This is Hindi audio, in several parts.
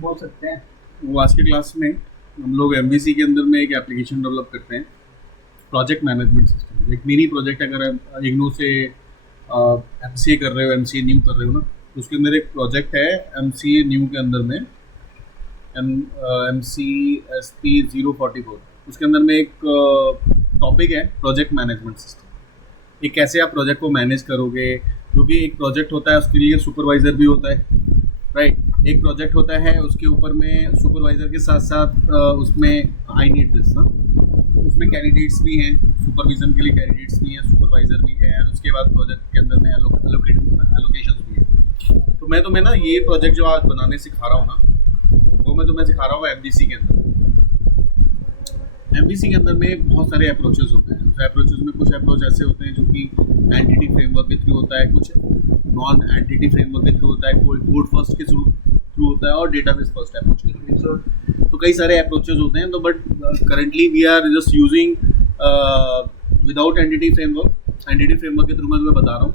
बोल सकते हैं। वो आज के क्लास में हम लोग एमवीसी के अंदर में एक एप्लीकेशन डेवलप करते हैं, प्रोजेक्ट मैनेजमेंट सिस्टम। एक मिनी प्रोजेक्ट, अगर आप इग्नू से एमसीए कर रहे हो, एमसीए न्यू कर रहे हो ना, तो उसके अंदर एक प्रोजेक्ट है एमसीए न्यू के अंदर में, MC SP044। उसके अंदर में एक टॉपिक है प्रोजेक्ट मैनेजमेंट सिस्टम। ये कैसे आप प्रोजेक्ट को मैनेज करोगे, क्योंकि एक प्रोजेक्ट होता है उसके लिए सुपरवाइज़र भी होता है, राइट। एक प्रोजेक्ट होता है उसके ऊपर में सुपरवाइज़र के साथ साथ उसमें आई नीड दिस ना, उसमें कैंडिडेट्स भी हैं, सुपरविजन के लिए कैंडिडेट्स भी हैं, सुपरवाइज़र भी है, और उसके बाद प्रोजेक्ट के अंदर में एलोकेशंस भी है। तो मैं तुम्हें ना ये प्रोजेक्ट जो आज बनाने सिखा रहा हूँ ना, वो मैं तुम्हें सिखा रहा हूँ एमवीसी के अंदर। एमवीसी के अंदर में बहुत सारे अप्रोचेस होते हैं। उस अप्रोचेस में कुछ अप्रोच ऐसे होते हैं जो कि एंटिटी फ्रेमवर्क के थ्रू होता है, कुछ नॉन एंटिटी फ्रेमवर्क के थ्रू होता है, कोई कोड फर्स्ट के थ्रू होता है, और डेटाबेस फर्स्ट अप्रोच के थ्रू। तो कई सारे अप्रोचेस होते हैं। तो but currently we are just using without entity framework. Entity framework के थ्रू मैं तुम्हें बता रहा हूँ,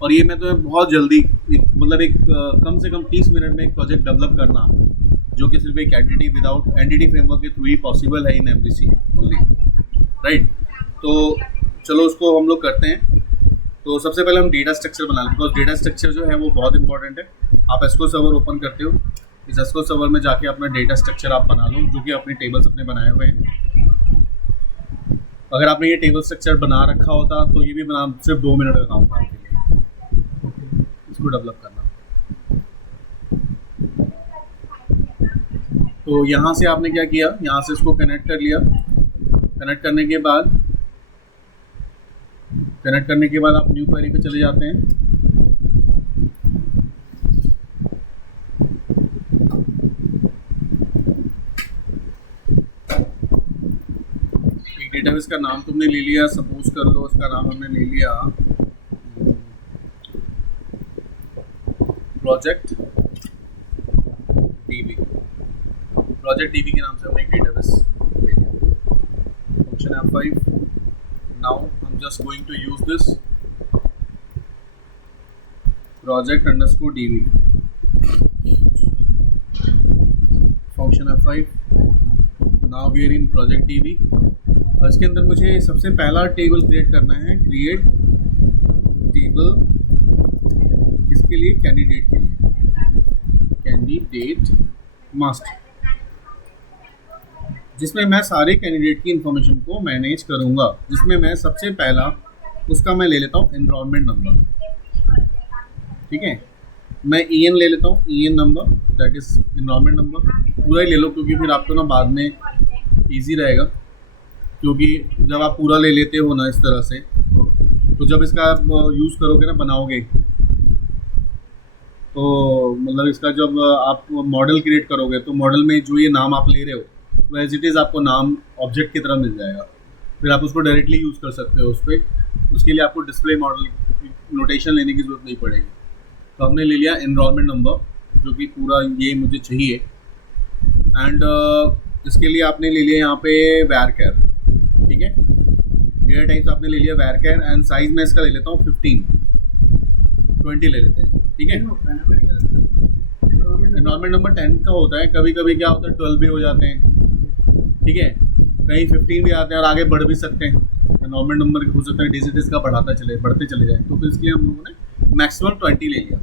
और ये मैं तुम्हें बहुत जल्दी मतलब एक कम से कम 30 मिनट में एक प्रोजेक्ट डेवलप करना, जो कि सिर्फ एक एंटिटी विदाउट एंटिटी फ्रेमवर्क के थ्रू ही पॉसिबल है इन एमवीसी ओनली, राइट। तो चलो उसको हम लोग करते हैं। तो सबसे पहले हम डेटा स्ट्रक्चर बना लें, बिकॉज डेटा स्ट्रक्चर जो है वो बहुत इंपॉर्टेंट है। आप एसक्यूएल सर्वर ओपन करते हो, इस एसक्यूएल सर्वर में जाके अपना डेटा स्ट्रक्चर आप बना लो, जो कि अपने टेबल्स अपने बनाए हुए हैं। अगर आपने ये टेबल स्ट्रक्चर बना रखा होता तो ये भी बना सिर्फ 2 मिनट का काम था आपके लिए, इसको डेवलप करना। तो यहाँ से आपने क्या किया, यहाँ से इसको कनेक्ट कर लिया। कनेक्ट करने के बाद आप न्यू क्वेरी पे चले जाते हैं। एक डेटाबेस का नाम तुमने ले लिया, सपोज कर लो उसका नाम हमने ले लिया प्रोजेक्ट डीबी। प्रोजेक्ट डीबी के नाम से हमने एक डेटाबेस ले लिया। Function F5। Now I'm just going to use this project_db function F5। now we are in project db। और इसके अंदर मुझे सबसे पहला टेबल क्रिएट करना है। क्रिएट टेबल किसके लिए, कैंडिडेट के लिए, कैंडिडेट मास्टर, जिसमें मैं सारे कैंडिडेट की इंफॉर्मेशन को मैनेज करूंगा। जिसमें मैं सबसे पहला उसका मैं ले लेता हूँ एनरोलमेंट नंबर, ठीक है। मैं EN ले लेता हूँ, EN number, that is enrolment number. पूरा ही ले लो, क्योंकि फिर आपको ना बाद में इजी रहेगा। क्योंकि जब आप पूरा ले लेते हो ना इस तरह से, तो जब इसका आप यूज़ करोगे ना, बनाओगे, तो मतलब इसका जब आप मॉडल क्रिएट करोगे, तो मॉडल में जो ये नाम आप ले रहे हो वो एज इट इज़ आपको नाम ऑब्जेक्ट की तरह मिल जाएगा। फिर आप उसको डायरेक्टली यूज़ कर सकते हो उस पर। उसके लिए आपको डिस्प्ले मॉडल नोटेशन लेने की ज़रूरत नहीं पड़ेगी। तो हमने ले लिया एनरोलमेंट नंबर, जो कि पूरा ये मुझे चाहिए। एंड इसके लिए आपने ले लिया यहाँ पे varchar, ठीक है। डेटा टाइप्स आपने ले लिया varchar, एंड साइज में इसका ले लेता हूँ 20 ले लेते हैं, ठीक है। एनरोलमेंट नंबर 10 का होता है, कभी कभी क्या होता है 12 भी हो जाते हैं, ठीक है। कहीं 15 भी आते हैं, और आगे बढ़ भी सकते हैं। एनरोलमेंट नंबर हो सकता है डिजिट इसका बढ़ते चले जाए। तो फिर इसके लिए हम लोगों ने मैक्सिमम 20 ले लिया।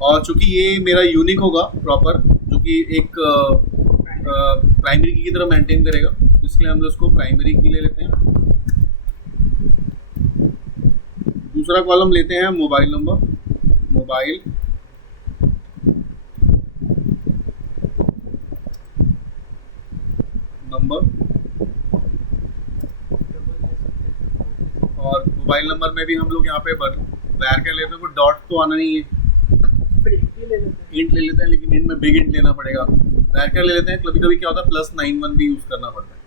और चूंकि ये मेरा यूनिक होगा प्रॉपर, जो कि एक प्राइमरी की तरह मेंटेन करेगा, तो इसलिए हम लोग उसको प्राइमरी की ले लेते हैं। दूसरा कॉलम लेते हैं मोबाइल नंबर, मोबाइल नंबर। और मोबाइल नंबर में भी हम लोग यहाँ पे varchar लेते हैं, कोई डॉट तो आना नहीं है, इंट ले लेते हैं, लेकिन इंट में बिग इंट लेना पड़ेगा। varchar ले लेते हैं। कभी कभी क्या होता है +91 भी यूज़ करना पड़ता है,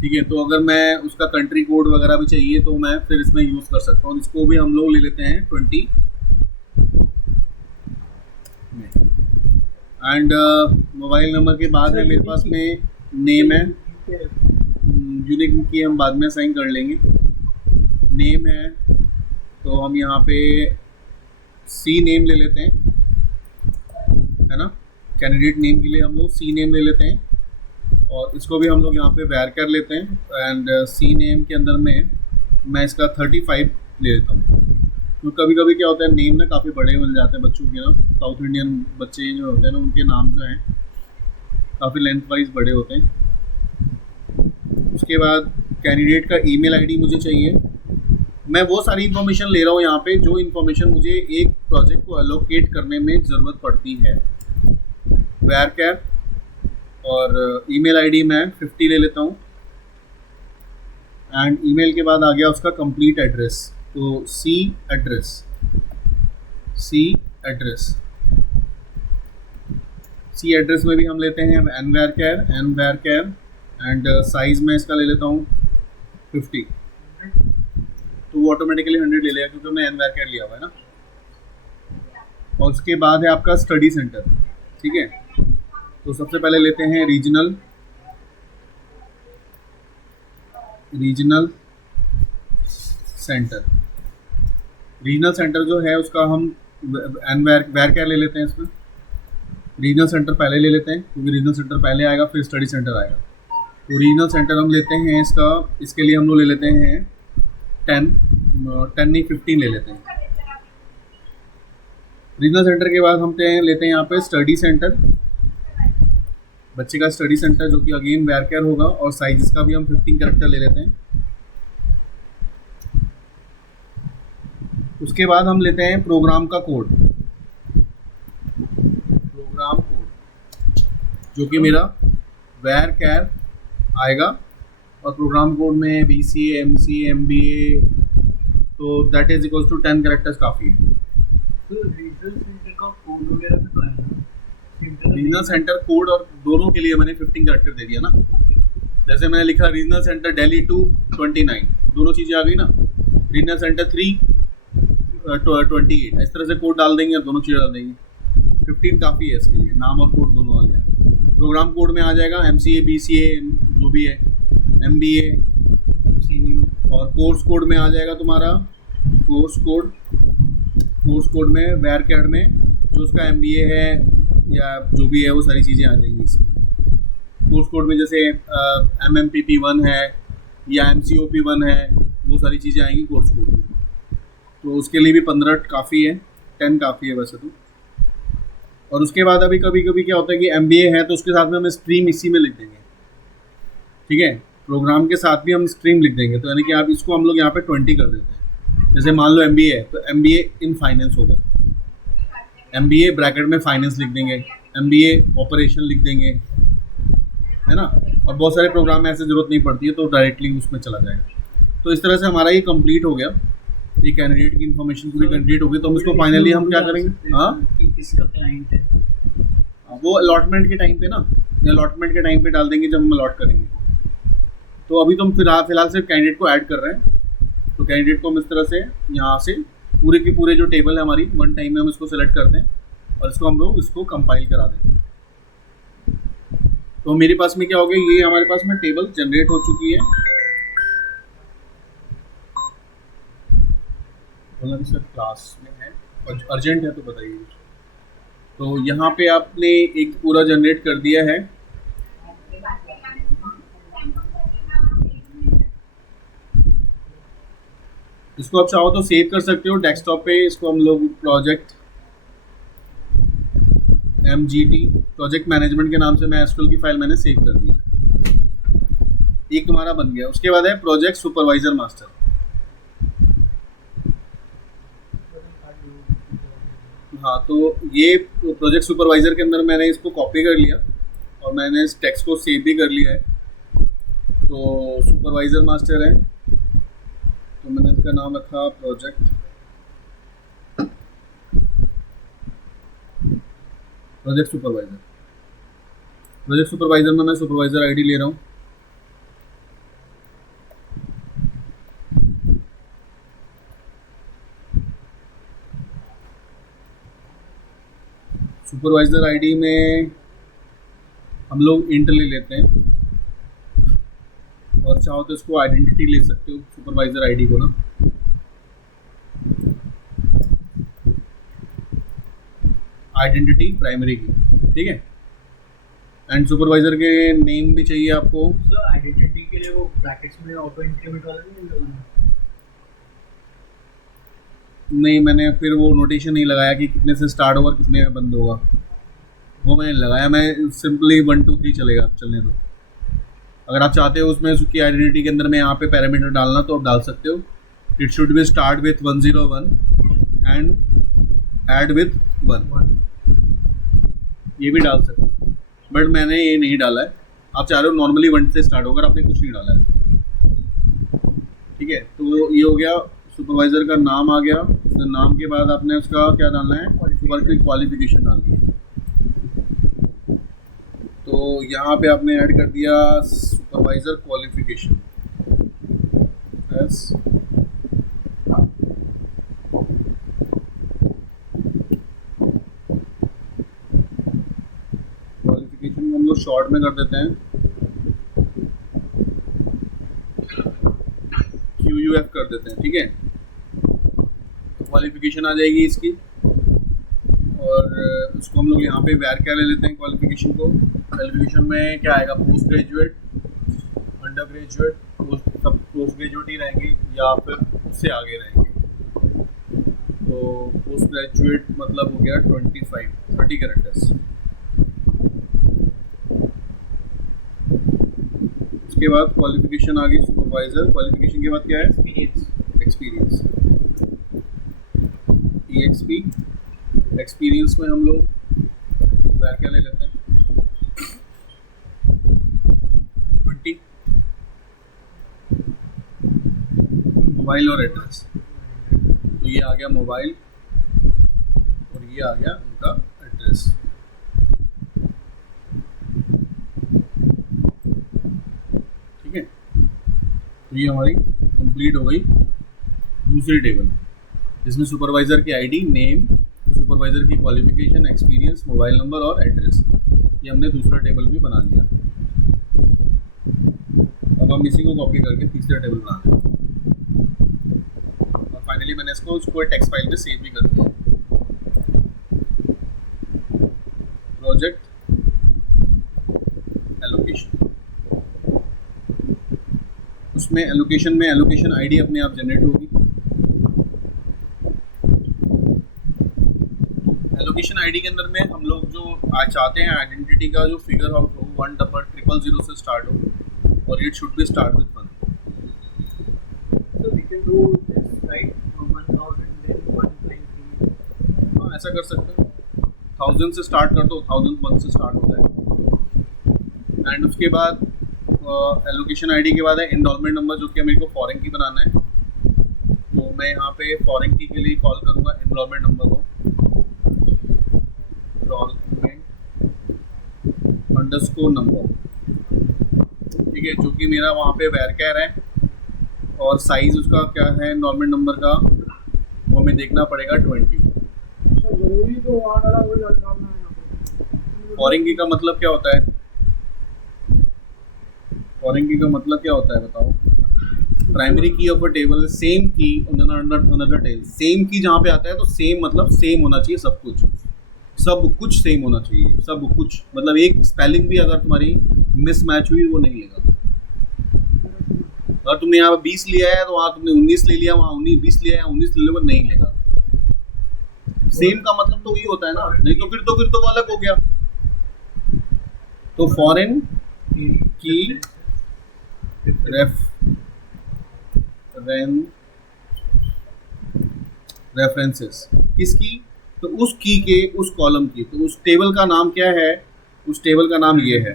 ठीक है। तो अगर मैं उसका कंट्री कोड वगैरह भी चाहिए तो मैं फिर इसमें यूज़ कर सकता हूँ। इसको भी हम लोग ले लेते हैं 20। एंड मोबाइल नंबर के बाद है मेरे पास में नेम है, यूनिक की हम बाद में असाइन कर लेंगे। नेम है, तो हम यहाँ पे C नेम ले लेते हैं, है ना। कैंडिडेट नेम के लिए हम लोग सी नेम ले लेते हैं और इसको भी हम लोग यहाँ पे वैर कर लेते हैं एंड सी नेम के अंदर में मैं इसका 35 ले लेता हूँ। तो कभी कभी क्या होता है नेम ना काफ़ी बड़े मिल जाते हैं बच्चों के ना, साउथ इंडियन बच्चे जो होते हैं ना उनके नाम जो हैं काफ़ी लेंथ वाइज बड़े होते हैं। उसके बाद कैंडिडेट का ईमेल आईडी मुझे चाहिए। मैं वो सारी इन्फॉर्मेशन ले रहा हूँ यहाँ पे जो इन्फॉर्मेशन मुझे एक प्रोजेक्ट को एलोकेट करने में ज़रूरत पड़ती है। वेयर कैर और ईमेल आईडी मैं 50 ले लेता हूँ एंड ईमेल के बाद आ गया उसका कंप्लीट एड्रेस। तो सी एड्रेस में भी हम लेते हैं nvarchar and size में इसका ले लेता हूँ 50। तो वो ऑटोमेटिकली 100 ले लेगा क्योंकि हमने एन वेयर कैर लिया हुआ है ना। और उसके बाद है आपका स्टडी सेंटर, ठीक है। तो सबसे पहले लेते हैं रीजनल सेंटर जो है उसका हम एन वेयर कैर ले लेते हैं। इसमें रीजनल सेंटर पहले ले लेते हैं क्योंकि रीजनल सेंटर पहले आएगा फिर स्टडी सेंटर आएगा। तो रीजनल सेंटर हम लेते हैं इसके लिए हम लोग ले लेते हैं 10 नहीं 15 ले लेते हैं। रीजनल सेंटर के बाद हम लेते हैं यहाँ पे स्टडी सेंटर, बच्चे का स्टडी सेंटर जो कि अगेन वेयर कैर होगा और साइज इसका भी हम 15 कैरेक्टर ले लेते हैं। उसके बाद हम लेते हैं प्रोग्राम कोड जो कि मेरा वेयर कैर आएगा और प्रोग्राम कोड में BCA MCA MBA तो that is equals to 10 characters काफ़ी है। तो रीजनल सेंटर का कोड वगैरह भी तो है ना? रीजनल सेंटर कोड और दोनों के लिए मैंने 15 कैरेक्टर दे दिया ना। जैसे मैंने लिखा रीजनल सेंटर दिल्ली 2 29, दोनों चीज़ें आ गई ना। रीजनल सेंटर 3 28, इस तरह से कोड डाल देंगे और दोनों चीज़ें डाल देंगे। 15 काफ़ी है इसके लिए, नाम और कोड दोनों आ गया। प्रोग्राम कोड में आ जाएगा MCA BCA जो भी है, MBA MCU और कोर्स कोड में आ जाएगा तुम्हारा कोर्स कोड में वेयर कैर में जो उसका MBA है या जो भी है वो सारी चीज़ें आ जाएंगी इसमें। कोर्स कोड में जैसे MMPP1 है या MCOP1 है वो सारी चीज़ें आएंगी कोर्स कोड में। तो उसके लिए भी 15 काफ़ी है, 10 काफ़ी है वैसे तो। और उसके बाद अभी कभी क्या होता है कि MBA है तो उसके साथ में हम स्ट्रीम इसी में लिख देंगे, ठीक है। प्रोग्राम के साथ भी हम स्ट्रीम लिख देंगे तो यानी कि आप इसको हम लोग यहाँ पे 20 कर देते हैं। जैसे मान लो MBA है तो MBA इन फाइनेंस होगा, MBA ब्रैकेट में फाइनेंस लिख देंगे, MBA ऑपरेशन लिख देंगे, है ना। और बहुत सारे प्रोग्राम में ऐसे ज़रूरत नहीं पड़ती है तो डायरेक्टली उसमें चला जाएगा। तो इस तरह से हमारा ये कंप्लीट हो गया, ये कैंडिडेट की इन्फॉर्मेशन पूरी कंप्लीट हो गई। तो हम इसको फाइनली हम क्या करेंगे, हाँ किसका क्लाइंट है वो अलॉटमेंट के टाइम पे ना, अलॉटमेंट के टाइम पे डाल देंगे जब हम अलॉट करेंगे। तो अभी तो हम फिलहाल सिर्फ कैंडिडेट को ऐड कर रहे हैं। तो कैंडिडेट को हम इस तरह से यहाँ से पूरे के पूरे जो टेबल है हमारी वन टाइम में हम इसको सेलेक्ट करते हैं और इसको हम लोग इसको कंपाइल करा देते हैं। तो मेरे पास में क्या हो गया, ये हमारे पास में टेबल जनरेट हो चुकी है। बोला सर क्लास में है और अर्जेंट है तो बताइए। तो यहाँ पे आपने एक पूरा जनरेट कर दिया है। इसको आप चाहो तो सेव कर सकते हो डेस्कटॉप पे। इसको हम लोग प्रोजेक्ट MGT प्रोजेक्ट मैनेजमेंट के नाम से मैं एसक्यूएल की फाइल मैंने सेव कर दी है। एक तुम्हारा बन गया। उसके बाद है प्रोजेक्ट सुपरवाइजर मास्टर। हाँ, तो ये प्रोजेक्ट सुपरवाइजर के अंदर मैंने इसको कॉपी कर लिया और मैंने इस टेक्स्ट को सेव भी कर लिया है। तो सुपरवाइजर मास्टर है तो मैंने इसका नाम रखा प्रोजेक्ट सुपरवाइजर। प्रोजेक्ट सुपरवाइजर में मैं सुपरवाइजर आईडी ले रहा हूँ। सुपरवाइजर आईडी में हम लोग इंट ले लेते हैं और चाहो तो इसको आइडेंटिटी ले सकते हो सुपरवाइजर आईडी को ना। आइडेंटिटी प्राइमरी की, ठीक है। एंड सुपरवाइजर के नेम भी चाहिए आपको। सर आइडेंटिटी के लिए वो ब्रैकेट्स में ऑटो इंक्रीमेंट वाला नहीं लगाना? नहीं, मैंने फिर वो नोटेशन नहीं लगाया कि कितने से स्टार्ट होगा कितने में बंद होगा, वो मैंने लगाया। मैं सिंपली 1 2 3 चलेगा, चलने दो। अगर आप चाहते हो उसमें उसकी आइडेंटिटी के अंदर में यहाँ पे पैरामीटर डालना तो आप डाल सकते हो। It should be start with 101 and add with 1, ये भी डाल सकते हो, बट मैंने ये नहीं डाला है। आप चाह रहे हो नॉर्मली 1 से स्टार्ट होगा, आपने कुछ नहीं डाला है। ठीक है, तो ये हो गया, सुपरवाइजर का नाम आ गया। तो नाम के बाद आपने उसका क्या डालना है, सुपर की क्वालिफिकेशन डालनी है। तो यहाँ पे आपने ऐड कर दिया सुपरवाइजर क्वालिफिकेशन यस। क्वालिफिकेशन हम लोग शॉर्ट में कर देते हैं, QUF कर देते हैं। ठीक है, तो क्वालिफिकेशन आ जाएगी इसकी, और उसको हम लोग यहाँ पे वैर क्या ले लेते हैं क्वालिफिकेशन को। क्वालिफिकेशन में क्या आएगा, पोस्ट ग्रेजुएट, अंडर ग्रेजुएट, सब पोस्ट ग्रेजुएट ही रहेंगे या फिर उससे आगे रहेंगे। तो पोस्ट ग्रेजुएट मतलब हो गया 30 कैरेक्टर्स। उसके बाद क्वालिफिकेशन आ गई सुपरवाइजर। क्वालिफिकेशन के बाद क्या है, एक्सपीरियंस, EXP। एक्सपीरियंस में हम लोग वैर क्या ले लेते हैं 20। मोबाइल और एड्रेस, तो ये आ गया मोबाइल और ये आ गया उनका एड्रेस। ठीक है, तो ये हमारी कंप्लीट हो गई दूसरी टेबल, जिसमें सुपरवाइजर की आईडी, नेम, सुपरवाइजर की क्वालिफिकेशन, एक्सपीरियंस, मोबाइल नंबर और एड्रेस। ये हमने दूसरा टेबल भी बना लिया। अब हम इसी को कॉपी करके तीसरा टेबल बना लेंगे, और फाइनली मैंने उसको टेक्स्ट फाइल में सेव भी कर दिया। प्रोजेक्ट एलोकेशन, उसमें एलोकेशन में एलोकेशन आईडी अपने आप जनरेट होगी। एलोकेशन आईडी के अंदर में हम लोग जो आज चाहते हैं आइडेंटिटी का जो फिगर आउट हो 10000 से स्टार्ट हो, और it should be start with 1। So we can do this right, 1000 then 190. हाँ, ऐसा कर सकते हो, 1000 से स्टार्ट कर दो, 1001 से स्टार्ट हो जाएगा। एंड उसके बाद एलोकेशन आईडी के बाद है एनरोलमेंट नंबर, जो कि मेरे को फॉरेन की बनाना है। तो मैं यहाँ पे फॉरेन की के लिए कॉल करूँगा एनरोलमेंट नंबर को, अंडरस्कोर नंबर। ठीक है, जो कि मेरा वहाँ पे वैरकैर है, और साइज उसका क्या है एनरोलमेंट नंबर का, वो हमें देखना पड़ेगा 20। जरूरी तो वाला वही डालना है। फॉरेन की का मतलब क्या होता है, फॉरेन की का मतलब क्या होता है बताओ। प्राइमरी की ऑफ अ टेबल, सेम की अनदर टेबल। सेम की जहाँ पे आता है तो सेम मतलब सेम होना चाहिए, सब कुछ सेम होना चाहिए, सब कुछ मतलब एक स्पेलिंग भी अगर तुम्हारी मिसमैच हुई वो नहीं लेगा। अगर तुमने यहाँ 20 लिया है तो वहाँ तुमने 19 ले लिया, वहाँ 20 लिया है 19 ले लिया, वो नहीं लेगा। सेम का मतलब तो वही होता है ना, नहीं तो फिर तो वो अलग हो गया। तो फॉरेन की रेफरेंसेस किसकी, तो उस की के उस कॉलम की। तो उस टेबल का नाम क्या है, उस टेबल का नाम ये है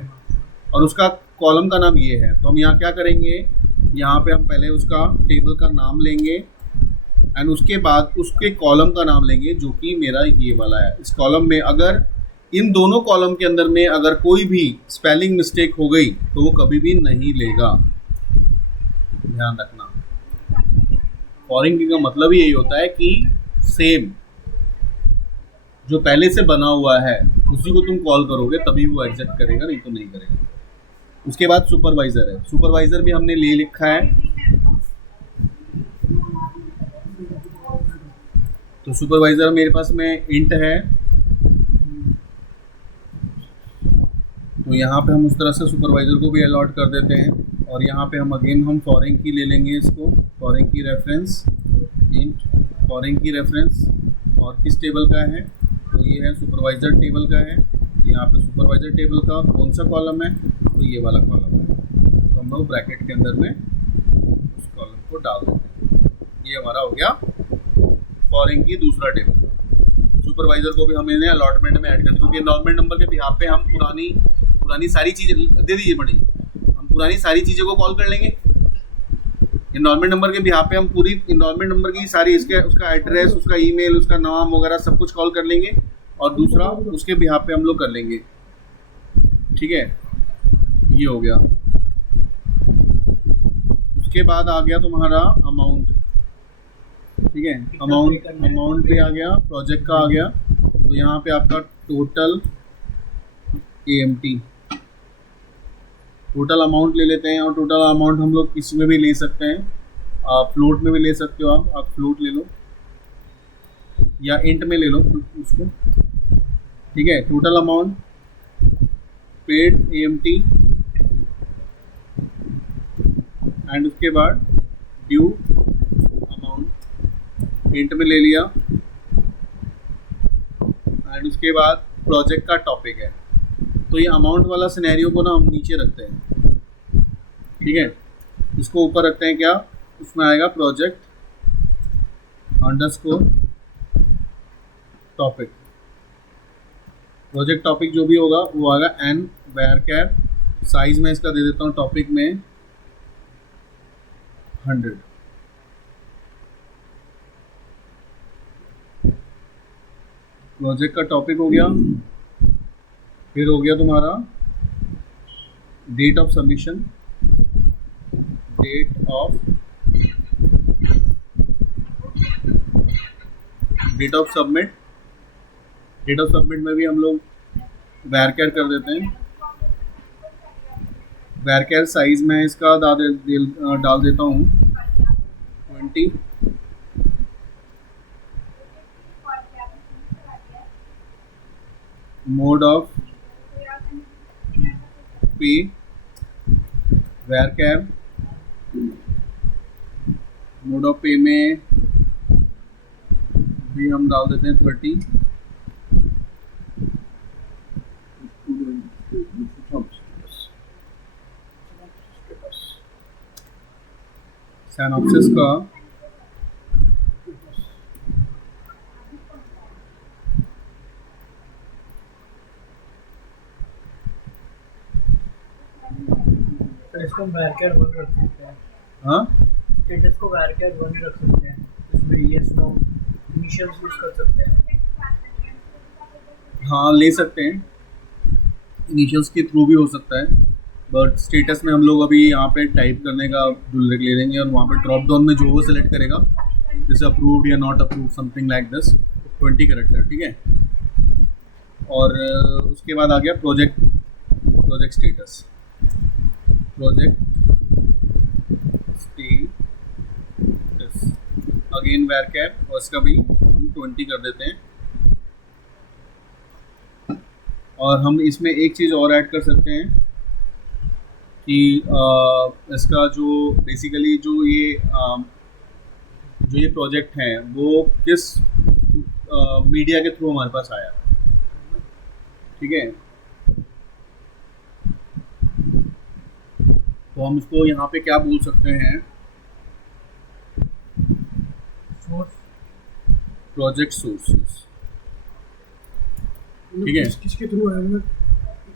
और उसका कॉलम का नाम ये है। तो हम यहाँ क्या करेंगे, यहाँ पे हम पहले उसका टेबल का नाम लेंगे एंड उसके बाद उसके कॉलम का नाम लेंगे, जो कि मेरा ये वाला है। इस कॉलम में अगर इन दोनों कॉलम के अंदर में अगर कोई भी स्पेलिंग मिस्टेक हो गई तो वो कभी भी नहीं लेगा, ध्यान रखना। फॉरेन की का मतलब ही यही होता है कि सेम जो पहले से बना हुआ है उसी को तुम कॉल करोगे तभी वो एक्सेप्ट करेगा, नहीं तो नहीं करेगा। उसके बाद सुपरवाइजर है, सुपरवाइजर भी हमने ले लिखा है। तो सुपरवाइजर मेरे पास में इंट है, तो तो यहाँ पे हम उस तरह से सुपरवाइज़र को भी अलॉट कर देते हैं। और यहाँ पे हम अगेन हम फॉरेन की ले लेंगे इसको, फॉरेन की रेफरेंस, इंट फॉरेन की रेफरेंस, और किस टेबल का है, तो ये है सुपरवाइज़र टेबल का है। यहाँ पे सुपरवाइज़र टेबल का कौन सा कॉलम है, तो ये वाला कॉलम है। तो हम लोग ब्रैकेट के अंदर में उस कॉलम को डाल देते हैं। ये हमारा हो गया फॉरेन की दूसरा टेबल। सुपरवाइज़र को भी हम इन्हें अलॉटमेंट में ऐड करते हैं, क्योंकि इनरोलमेंट नंबर के बिहाफ पे हम पुरानी सारी चीज़ें दे दीजिए बड़ी, हम पुरानी सारी चीज़ों को कॉल कर लेंगे। इनरोलमेंट नंबर के बिहाफ पे हम पूरी इनरोलमेंट नंबर की सारी उसका एड्रेस, उसका ईमेल, उसका नाम वगैरह सब कुछ कॉल कर लेंगे, और दूसरा उसके बिहाफ पे हम लोग कर लेंगे। ठीक है, ये हो गया। उसके बाद आ गया तुम्हारा अमाउंट। ठीक है, अमाउंट भी आ गया, प्रोजेक्ट का आ गया। तो यहाँ पे आपका टोटल AMT, टोटल अमाउंट ले लेते हैं। और टोटल अमाउंट हम लोग किसी में भी ले सकते हैं, फ्लोट में भी ले सकते हो आप फ्लोट ले लो या इंट में ले लो उसको। ठीक है, total amount paid AMT, and उसके बाद ड्यू अमाउंट इंट में ले लिया, एंड उसके बाद प्रोजेक्ट का टॉपिक है। तो ये अमाउंट वाला सिनेरियो को ना हम नीचे रखते हैं। ठीक है, इसको ऊपर रखते हैं, क्या उसमें आएगा project underscore topic. Project topic जो भी होगा वो आएगा एन varchar, साइज में इसका दे देता हूँ टॉपिक में 100। प्रोजेक्ट का टॉपिक हो गया। फिर हो गया तुम्हारा date of submission, date of submit. Date of submit में भी हम लोग varchar कर देते हैं। varchar साइज में इसका डाल देता हूँ 20। मोड ऑफ पे varchar, मोड ऑफ पे में भी हम डाल देते हैं 30। Synopsis का इसको varchar 1 रख सकते हैं। हाँ, स्टेटस को varchar 1 रख सकते हैं। इसमें yes no इनिशियल्स यूज कर सकते हैं। हाँ ले सकते हैं, इनिशियल्स के थ्रू भी हो सकता है, बट स्टेटस में हम लोग अभी यहाँ पे टाइप करने का ले लेंगे, और वहाँ पे ड्रॉप डाउन में जो वो सिलेक्ट करेगा, जैसे अप्रूव्ड या not approved, something like this, 20 character. ठीक है, और उसके बाद आ गया प्रोजेक्ट स्टेटस, अगेन varchar, और इसका भी हम 20 कर देते हैं। और हम इसमें एक चीज़ और ऐड कर सकते हैं कि इसका जो बेसिकली जो ये प्रोजेक्ट है वो किस मीडिया के थ्रू हमारे पास आया। ठीक है, तो हम इसको यहाँ पे क्या बोल सकते हैं, प्रोजेक्ट सोर्सेस। ठीक है, किसके थ्रू है, मतलब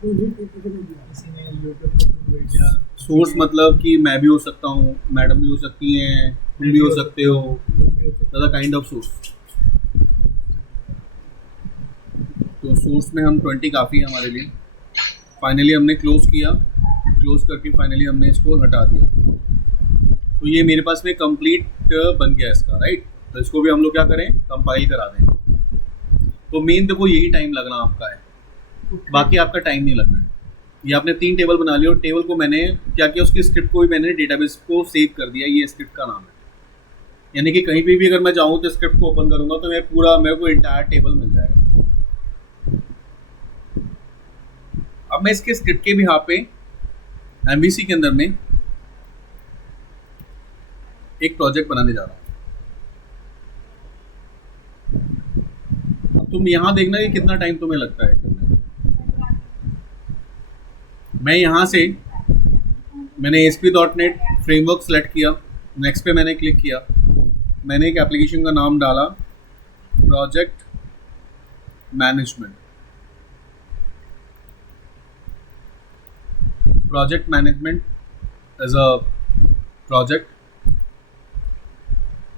किसी ने यूट्यूब के थ्रू भेजा। सोर्स मतलब कि मैं भी हो सकता हूँ, मैडम भी हो सकती हैं, तुम भी हो सकते हो, द काइंड ऑफ सोर्स। तो सोर्स में हम 20 काफ़ी है हमारे लिए। फाइनली हमने क्लोज करके फाइनली हमने इसको हटा दिया। तो ये मेरे पास में कंप्लीट बन गया इसका, राइट। तो इसको भी हम लोग क्या करें, कंपाइल करा दें। तो मेन देखो यही टाइम लगना आपका है, बाकी आपका टाइम नहीं लगना है। ये आपने 3 टेबल बना लिए, और टेबल को मैंने क्या किया, उसकी स्क्रिप्ट को भी मैंने डेटाबेस को सेव कर दिया। ये स्क्रिप्ट का नाम है, यानी कि कहीं भी अगर मैं जाऊँ तो स्क्रिप्ट को ओपन करूँगा तो मेरे को इंटायर टेबल मिल जाएगा। अब मैं इसके स्क्रिप्ट के भी यहाँ पे एमवीसी के अंदर में एक प्रोजेक्ट बनाने जा रहा हूँ। अब तुम यहाँ देखना कि कितना टाइम तुम्हें लगता है करने में। मैं यहाँ से मैंने ASP.NET फ्रेमवर्क सेलेक्ट किया, नेक्स्ट पे मैंने क्लिक किया, मैंने एक एप्लीकेशन का नाम डाला project management. Project management as a project,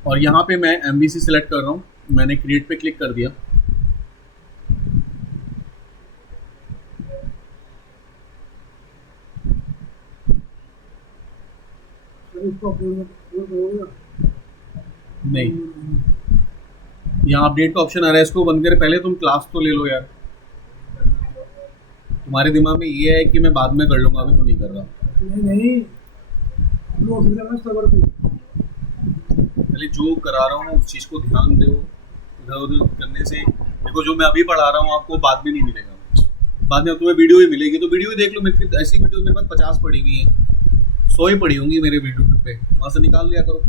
और यहाँ पे मैं MVC सेलेक्ट कर रहा हूँ। मैंने क्रिएट पे क्लिक कर दिया। नहीं, यहाँ अपडेट का ऑप्शन आ रहा है, इसको बंद करे पहले तुम क्लास तो ले लो यार। तुम्हारे दिमाग में ये है कि मैं बाद में कर लूंगा, अभी तो नहीं कर रहा। नहीं पहले जो करा रहा हूँ उस चीज़ को ध्यान दो। इधर उधर करने से देखो, जो मैं अभी पढ़ा रहा हूँ आपको बाद में नहीं मिलेगा, बाद में तुम्हें वीडियो ही मिलेगी, तो वीडियो ही देख लो। मेरे ऐसी वीडियो मेरे पास 50 पड़ी हुई है, 100 ही पड़ी होंगी मेरे वीडियो पे, वहाँ से निकाल लिया करो।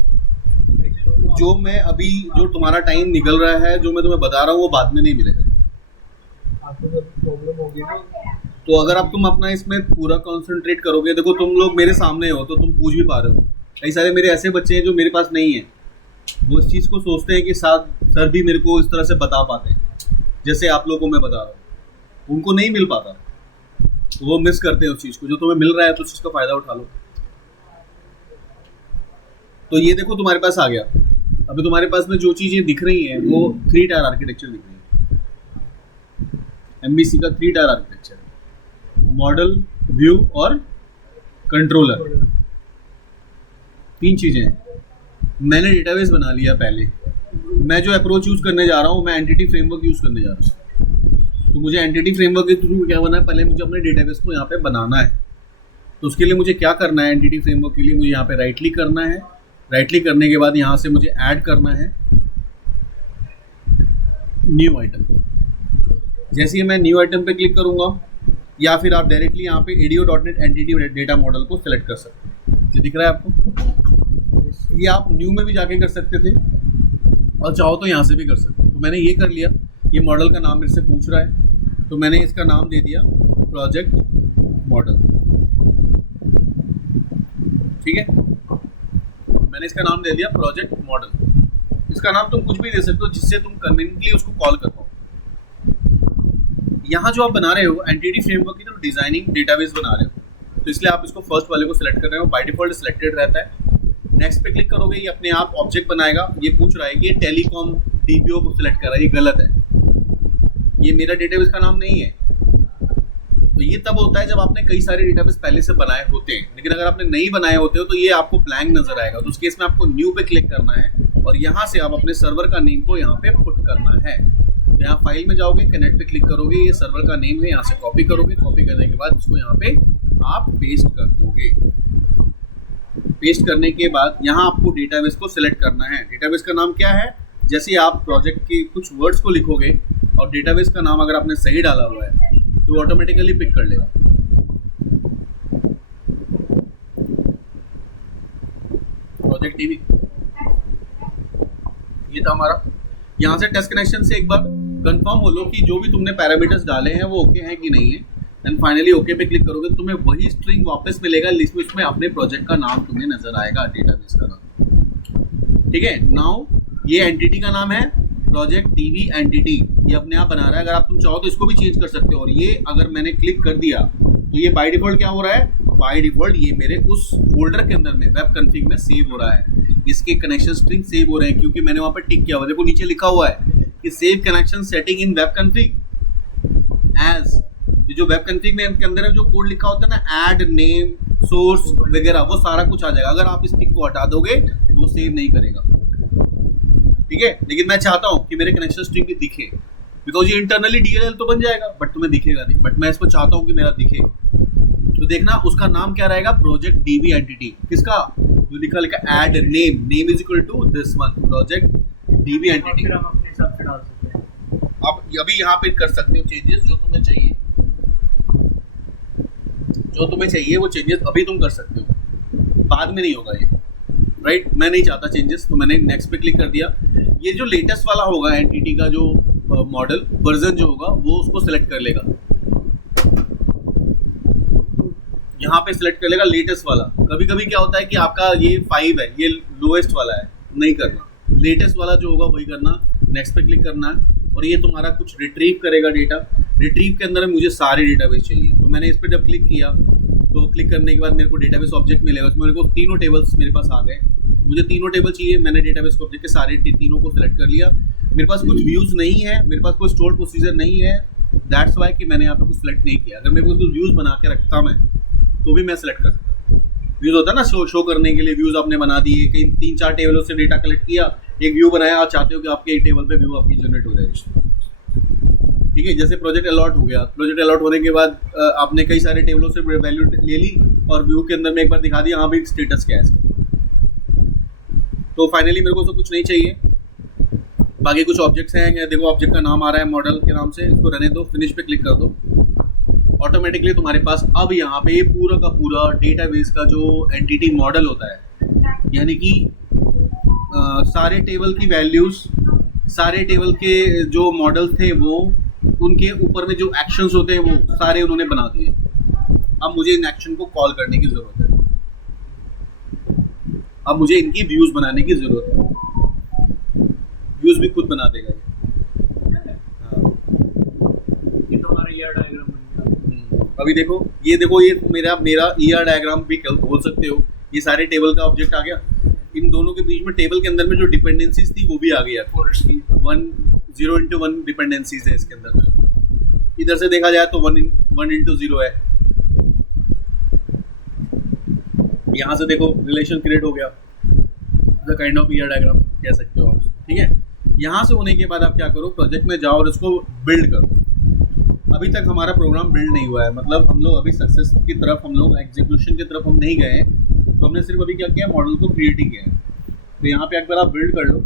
जो मैं अभी, जो तुम्हारा टाइम निकल रहा है, जो मैं तुम्हें बता रहा हूँ वो बाद में नहीं मिलेगा। आपको जब प्रॉब्लम होगी ना, तो अगर आप तुम अपना इसमें पूरा कंसंट्रेट करोगे, देखो तुम लोग मेरे सामने हो तो तुम पूछ भी पा रहे हो। कई सारे मेरे ऐसे बच्चे हैं जो मेरे पास नहीं है, वो इस चीज़ को सोचते हैं कि सर भी मेरे को इस तरह से बता पाते हैं जैसे आप लोगों को मैं बता रहा हूँ, उनको नहीं मिल पाता, तो वो मिस करते हैं उस चीज़ को। जो तुम्हें मिल रहा है तो उस चीज़ का फ़ायदा उठा लो। तो ये देखो तुम्हारे पास आ गया। अभी तुम्हारे पास में जो चीज़ें दिख रही हैं वो 3 टायर आर्किटेक्चर दिख रही है। MVC का 3 टायर आर्किटेक्चर, मॉडल, व्यू और कंट्रोलर, 3 चीज़ें हैं। मैंने डेटाबेस बना लिया पहले। मैं जो अप्रोच यूज़ करने जा रहा हूँ, मैं एंटिटी फ्रेमवर्क यूज़ करने जा रहा हूँ। तो मुझे एंटिटी फ्रेमवर्क के थ्रू क्या करना है, पहले मुझे अपने डेटाबेस को यहाँ पे बनाना है। तो उसके लिए मुझे क्या करना है, एंटिटी फ्रेमवर्क के लिए मुझे यहाँ पे राइट क्लिक करना है। राइट क्लिक करने के बाद यहाँ से मुझे ऐड करना है न्यू आइटम। जैसे ही मैं न्यू आइटम पे क्लिक करूँगा, या फिर आप डायरेक्टली यहाँ पे ADO.NET एंटिटी डेटा मॉडल को सिलेक्ट कर सकते हैं। ये दिख रहा है आपको? ये आप न्यू में भी जाके कर सकते थे और चाहो तो यहाँ से भी कर सकते हो। तो मैंने ये कर लिया। ये मॉडल का नाम मेरे से पूछ रहा है, तो मैंने इसका नाम दे दिया प्रोजेक्ट मॉडल। ठीक है, मैंने इसका नाम दे दिया प्रोजेक्ट मॉडल। इसका नाम तुम कुछ भी दे सकते हो जिससे तुम कन्वीनियंटली उसको कॉल कर पाओ। यहाँ जो आप बना रहे हो एंटिटी फ्रेमवर्क की, तो डिजाइनिंग डेटाबेस बना रहे हो, तो इसलिए आप इसको फर्स्ट वाले को सिलेक्ट कर रहे हो। बाय डिफॉल्ट सिलेक्टेड रहता है। नेक्स्ट पे क्लिक करोगे, ये अपने आप ऑब्जेक्ट बनाएगा। ये पूछ रहा है कि ये टेलीकॉम DBO को सिलेक्ट कर रहा है, ये गलत है, ये मेरा डेटाबेस का नाम नहीं है। तो ये तब होता है जब आपने कई सारे डेटाबेस पहले से बनाए होते हैं, लेकिन अगर आपने नहीं बनाए होते हो तो ये आपको ब्लैंक नजर आएगा। तो उस केस में आपको न्यू पे क्लिक करना है और यहाँ से आप अपने सर्वर का नेम को यहाँ पे पुट करना है। तो यहाँ फाइल में जाओगे, कनेक्ट पे क्लिक करोगे, ये सर्वर का नेम है, यहाँ से कॉपी करोगे। कॉपी करने के बाद इसको यहाँ पे आप पेस्ट कर दोगे। पेस्ट करने के बाद यहाँ आपको डेटाबेस को सिलेक्ट करना है। डेटाबेस का नाम क्या है, जैसे आप प्रोजेक्ट के कुछ वर्ड्स को लिखोगे और डेटाबेस का नाम अगर आपने सही डाला हुआ है तो ऑटोमेटिकली पिक कर लेगा। प्रोजेक्ट टीवी ये था हमारा। यहाँ से टेस्ट कनेक्शन से एक बार कंफर्म हो लो कि जो भी तुमने पैरामीटर्स डाले हैं वो ओके हैं कि नहीं है। एंड फाइनली ओके पे क्लिक करोगे तो तुम्हें वही स्ट्रिंग वापस मिलेगा, जिसमें उसमें अपने प्रोजेक्ट का नाम तुम्हें नजर आएगा, डेटाबेस का नाम। ठीक है, नाउ ये एंटिटी का नाम है प्रोजेक्ट टीवी एंटिटी, ये अपने आप बना रहा है। अगर आप तुम चाहो तो इसको भी चेंज कर सकते हो। और ये अगर मैंने क्लिक कर दिया तो ये बाय डिफॉल्ट क्या हो रहा है, बाय डिफॉल्ट ये मेरे उस फोल्डर के अंदर में वेब कॉन्फ़िग में सेव हो रहा है। इसके कनेक्शन स्ट्रिंग सेव हो रहे हैं क्योंकि मैंने वहाँ पर टिक किया हुआ। देखो नीचे लिखा हुआ है कि सेव कनेक्शन सेटिंग इन वेब कॉन्फ़िग एज। जो वेब कॉन्फ़िग में के अंदर जो कोड लिखा होता है ना, ऐड नेम सोर्स वगैरह, वो सारा कुछ आ जाएगा। अगर आप इस टिक को हटा दोगे तो वो सेव नहीं करेगा। ठीक है, लेकिन मैं चाहता हूँ कि मेरे कनेक्शन स्ट्रिंग भी दिखे, बिकॉज ये इंटरनली DLL तो बन जाएगा बट तुम्हें दिखेगा नहीं। बट मैं इसको चाहता हूँ कि मेरा दिखे। तो देखना उसका नाम क्या रहेगा, प्रोजेक्ट DB एंटिटी। किसका, जो लिखा add name, name is equal to this one, project DB entity. फिर हम अपने हिसाब से डाल सकते हैं। आप अभी यहाँ पे कर सकते हो चेंजेस जो तुम्हें चाहिए। जो तुम्हें चाहिए वो चेंजेस अभी तुम कर सकते हो, बाद में नहीं होगा ये, राइट। मैं नहीं चाहता चेंजेस, तो मैंने नेक्स्ट पे क्लिक कर दिया। ये जो लेटेस्ट वाला होगा एंटिटी का जो मॉडल वर्जन जो होगा वो उसको सिलेक्ट कर लेगा, यहाँ पे सिलेक्ट कर लेगा लेटेस्ट वाला। कभी कभी क्या होता है कि आपका ये 5 है, ये लोएस्ट वाला है, नहीं करना, लेटेस्ट वाला जो होगा वही करना, नेक्स्ट पे क्लिक करना है। और ये तुम्हारा कुछ रिट्रीव करेगा डेटा। रिट्रीव के अंदर मुझे सारे डेटाबेस चाहिए, तो मैंने इस पर जब क्लिक किया तो क्लिक करने के बाद मेरे को डेटाबेस ऑब्जेक्ट मिलेगा, उसमें मेरे को तीनों टेबल्स मेरे पास आ गए। मुझे तीनों टेबल चाहिए, मैंने डेटाबेस ऑब्जेक्ट के सारे तीनों को सिलेक्ट कर लिया। मेरे पास कुछ व्यूज़ नहीं है, मेरे पास कोई स्टोर प्रोसीजर नहीं है, दैट्स वाई कि मैंने यहाँ पे कुछ सिलेक्ट नहीं किया। अगर मेरे को कुछ व्यूज़ बना के रखता मैं तो भी मैं सिलेक्ट कर सकता हूँ। व्यूज़ होता है ना शो करने के लिए, व्यूज़ आपने बना दिए, कहीं 3-4 टेबलों से डेटा कलेक्ट किया, एक व्यू बनाया, आप चाहते हो कि आपके एक टेबल पे व्यू आपकी जनरेट हो जाए, ठीक है। जैसे प्रोजेक्ट अलॉट हो गया, प्रोजेक्ट अलॉट होने के बाद आपने कई सारे टेबलों से वैल्यू ले ली और व्यू के अंदर में एक बार दिखा दिया, हाँ भाई स्टेटस क्या है इसका। तो फाइनली मेरे को तो कुछ नहीं चाहिए, बाकी कुछ ऑब्जेक्ट्स हैं, देखो ऑब्जेक्ट का नाम आ रहा है मॉडल के नाम से, इसको रहने दो, फिनिश पे क्लिक कर दो। ऑटोमेटिकली तुम्हारे पास अब यहाँ पे पूरा का पूरा डेटाबेस का जो एंटिटी मॉडल होता है, यानी कि सारे टेबल की वैल्यूज, सारे टेबल के जो मॉडल थे वो, उनके ऊपर में जो एक्शंस होते हैं वो सारे उन्होंने बना दिए। अब मुझे इन एक्शन को कॉल करने की ज़रूरत है, अब मुझे इनकी व्यूज़ बनाने की ज़रूरत है। व्यूज़ भी खुद बना देगा ये। हाँ, ये तो हमारा ER डायग्राम बन गया। अभी देखो ये मेरा ER डायग्राम भी बोल सकते हो। ये सारे टेबल का ऑब्जेक्ट आ गया, इन दोनों के बीच में टेबल के अंदर में जो डिपेंडेंसीज थी वो भी आ गई यार। 0 into 1 डिपेंडेंसीज है इसके अंदर में। इधर से देखा जाए तो 1 into 0 है। यहाँ से देखो रिलेशन क्रिएट हो गया, the kind of ER diagram कह सकते हो आप, ठीक है। यहाँ से होने के बाद आप क्या करो, प्रोजेक्ट में जाओ और इसको बिल्ड करो। अभी तक हमारा प्रोग्राम बिल्ड नहीं हुआ है, मतलब हम लोग अभी सक्सेस की तरफ, हम लोग एग्जीक्यूशन की तरफ हम नहीं गए हैं, तो हमने सिर्फ अभी क्या किया, मॉडल को क्रिएट ही किया है। तो यहाँ पे एक बार आप बिल्ड कर लो।